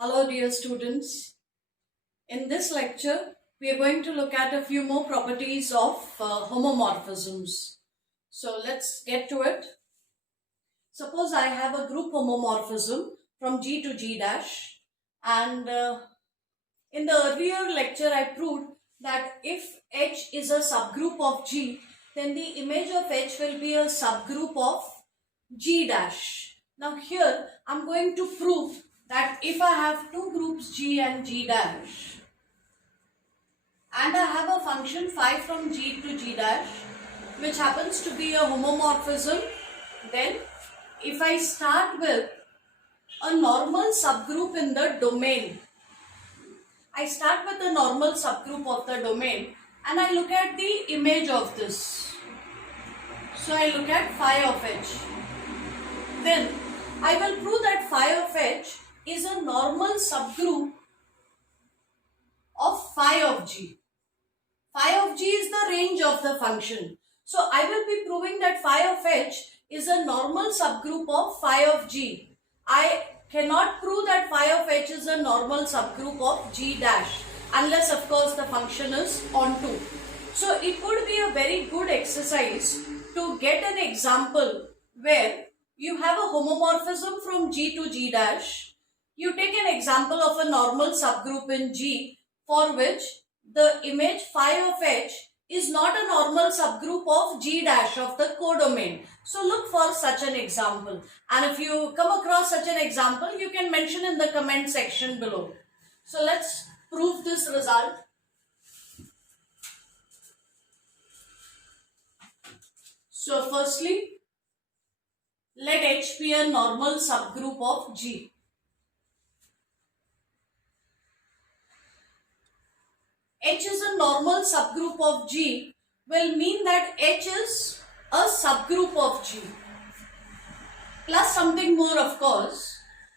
Hello dear students. In this lecture, we are going to look at a few more properties of homomorphisms. So let's get to it. Suppose I have a group homomorphism from G to G dash, and in the earlier lecture I proved that if H is a subgroup of G, then the image of H will be a subgroup of G dash. Now here I am going to prove that if I have two groups G and G dash, and I have a function phi from G to G dash, which happens to be a homomorphism, then if I start with a normal subgroup in the domain, I start with the normal subgroup of the domain and I look at the image of this. So I look at phi of H. Then I will prove that phi of H is a normal subgroup of phi of G. Phi of G is the range of the function. So I will be proving that phi of H is a normal subgroup of phi of G. I cannot prove that phi of H is a normal subgroup of G dash unless of course the function is onto. So it would be a very good exercise to get an example where you have a homomorphism from G to G dash. You take an example of a normal subgroup in G for which the image phi of H is not a normal subgroup of G dash of the codomain. So look for such an example, and if you come across such an example, you can mention in the comment section below. So let's prove this result. So firstly, let H be a normal subgroup of G. H is a normal subgroup of G will mean that H is a subgroup of G plus something more of course,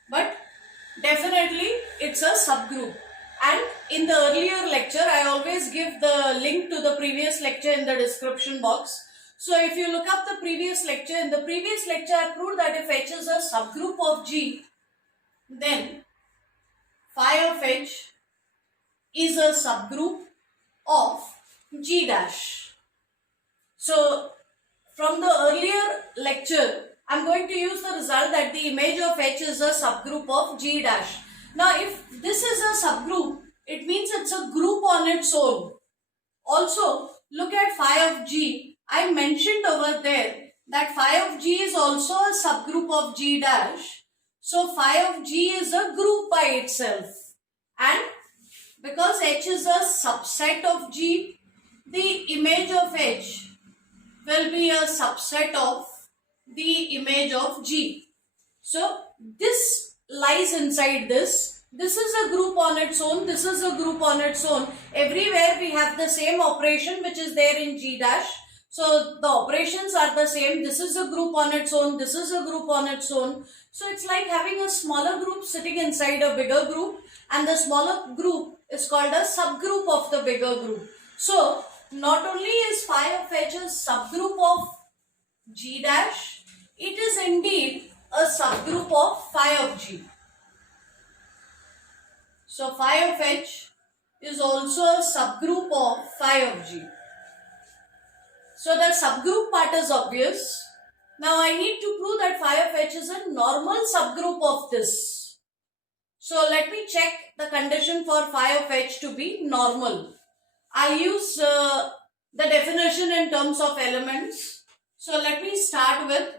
but definitely it's a subgroup. And in the earlier lecture I always give the link to the previous lecture in the description box. So if you look up the previous lecture, in the previous lecture I proved that if H is a subgroup of G, then phi of H is a subgroup of G dash. So from the earlier lecture, I am going to use the result that the image of H is a subgroup of G dash. Now if this is a subgroup, it means it's a group on its own. Also, look at phi of G. I mentioned over there that phi of G is also a subgroup of G dash. So phi of G is a group by itself, and because H is a subset of G, the image of H will be a subset of the image of G. So this lies inside this. This is a group on its own. This is a group on its own. Everywhere we have the same operation which is there in G dash. So the operations are the same. This is a group on its own. This is a group on its own. So it's like having a smaller group sitting inside a bigger group, and the smaller group is called a subgroup of the bigger group. So not only is phi of H a subgroup of G dash, it is indeed a subgroup of phi of G. So phi of H is also a subgroup of phi of G. So the subgroup part is obvious. Now I need to prove that phi of H is a normal subgroup of this. So let me check the condition for phi of H to be normal. I'll use the definition in terms of elements. So let me start with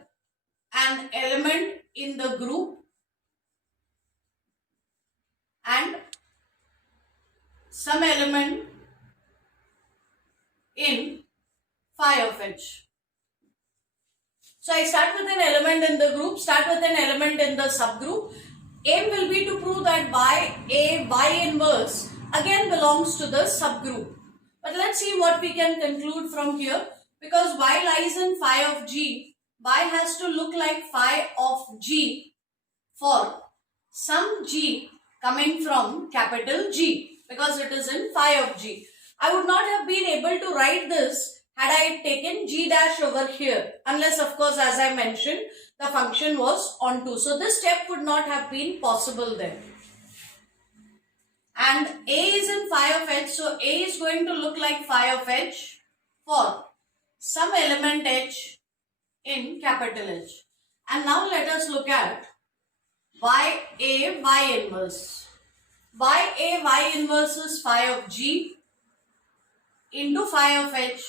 an element in the group and some element in phi of H. So I start with an element in the group, start with an element in the subgroup. Aim will be to prove that Y inverse again belongs to the subgroup. But let's see what we can conclude from here. Because Y lies in phi of G, Y has to look like phi of G for some G coming from capital G, because it is in phi of G. I would not have been able to write this had I taken G dash over here, unless of course as I mentioned the function was onto. So this step would not have been possible then. and A is in phi of h, so A is going to look like phi of h for some element h in capital H. And now let us look at YA Y inverse. YA Y inverse is phi of G into phi of h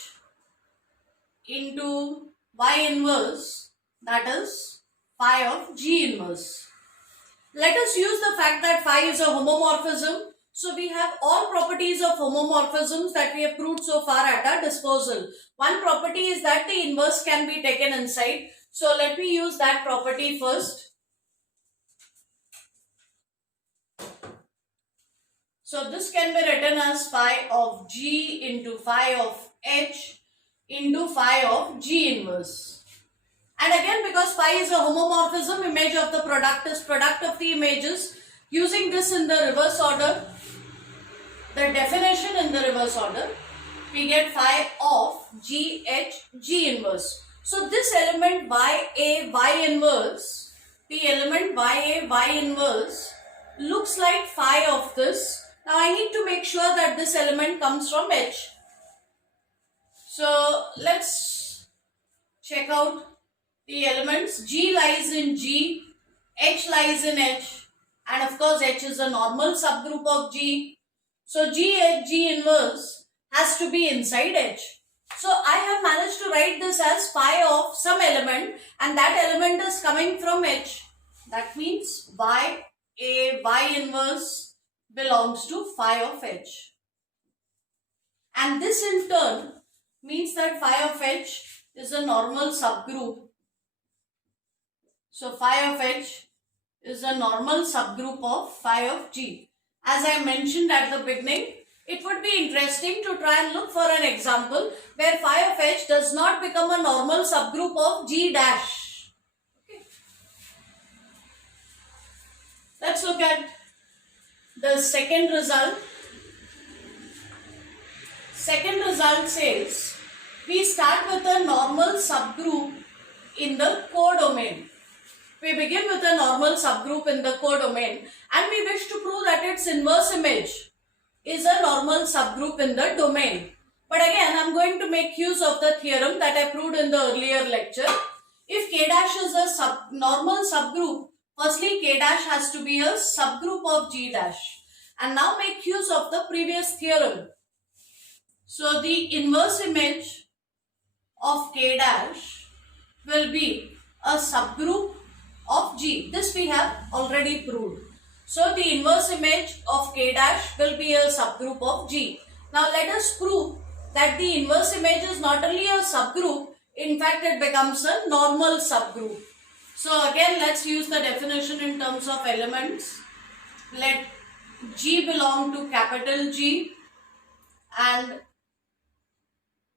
into Y inverse, that is phi of G inverse. Let us use the fact that phi is a homomorphism. So we have all properties of homomorphisms that we have proved so far at our disposal. One property is that the inverse can be taken inside. So let me use that property first. So this can be written as phi of G into phi of H into phi of G inverse. And again, because phi is a homomorphism, image of the product is product of the images. Using this in the reverse order, the definition in the reverse order, we get phi of G H G inverse. So this element YA Y inverse, the element YA Y inverse looks like phi of this. Now I need to make sure that this element comes from H. So let's check out the elements. G lies in G, H lies in H, and of course H is a normal subgroup of G. So G H G inverse has to be inside H. So I have managed to write this as phi of some element, and that element is coming from H. That means YA Y inverse belongs to phi of H. And this in turn means that phi of H is a normal subgroup. So phi of H is a normal subgroup of phi of G. As I mentioned at the beginning, it would be interesting to try and look for an example where phi of H does not become a normal subgroup of G dash. Okay. Let's look at the second result. Second result says we start with a normal subgroup in the codomain. We begin with a normal subgroup in the codomain and we wish to prove that its inverse image is a normal subgroup in the domain. But again, I am going to make use of the theorem that I proved in the earlier lecture. If K dash is a normal subgroup, firstly K dash has to be a subgroup of G dash. And now make use of the previous theorem. So the inverse image of K dash will be a subgroup of G. This we have already proved. So the inverse image of K dash will be a subgroup of G. Now let us prove that the inverse image is not only a subgroup, in fact it becomes a normal subgroup. So again let's use the definition in terms of elements. Let G belong to capital G and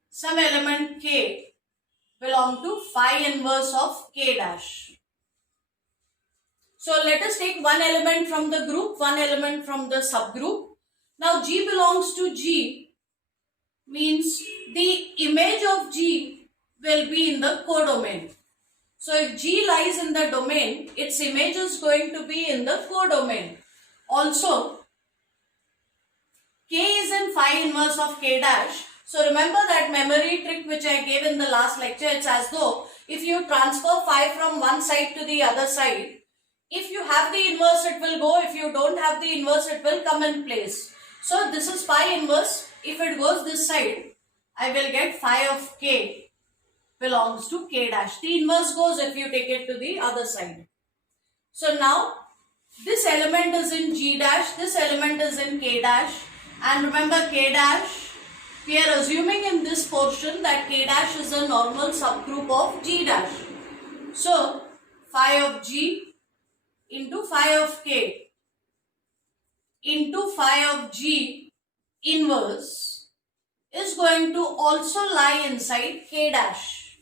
some element K belong to phi inverse of K dash. So let us take one element from the group, one element from the subgroup. Now G belongs to G means the image of G will be in the codomain. So if G lies in the domain, its image is going to be in the codomain. Also, K is in phi inverse of K dash. So remember that memory trick which I gave in the last lecture. It's as though if you transfer phi from one side to the other side, if you have the inverse, it will go. If you don't have the inverse, it will come in place. So this is phi inverse. If it goes this side, I will get phi of K belongs to K dash. The inverse goes if you take it to the other side. So now this element is in G dash, this element is in K dash. And remember K dash, we are assuming in this portion that K dash is a normal subgroup of G dash. So phi of G into phi of K into phi of G inverse is going to also lie inside K dash.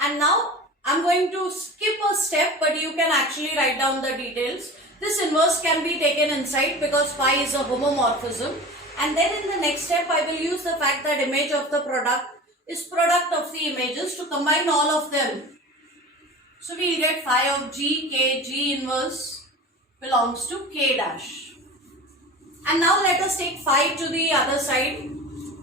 And now I am going to skip a step, but you can actually write down the details. This inverse can be taken inside because phi is a homomorphism. And then in the next step I will use the fact that image of the product is product of the images to combine all of them. So we will get phi of G, K, G inverse belongs to K dash. And now let us take phi to the other side.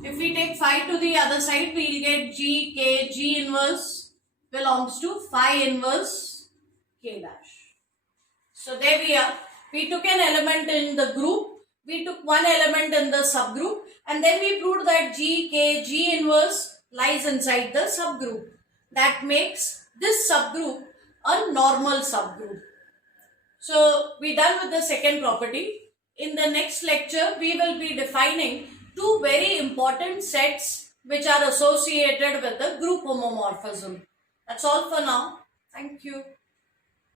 If we take phi to the other side, we will get G, K, G inverse belongs to phi inverse K dash. So there we are. We took an element in the group, we took one element in the subgroup, and then we proved that G, K, G inverse lies inside the subgroup. That makes this subgroup a normal subgroup. So we're done with the second property. In the next lecture, we will be defining two very important sets which are associated with the group homomorphism. That's all for now. Thank you.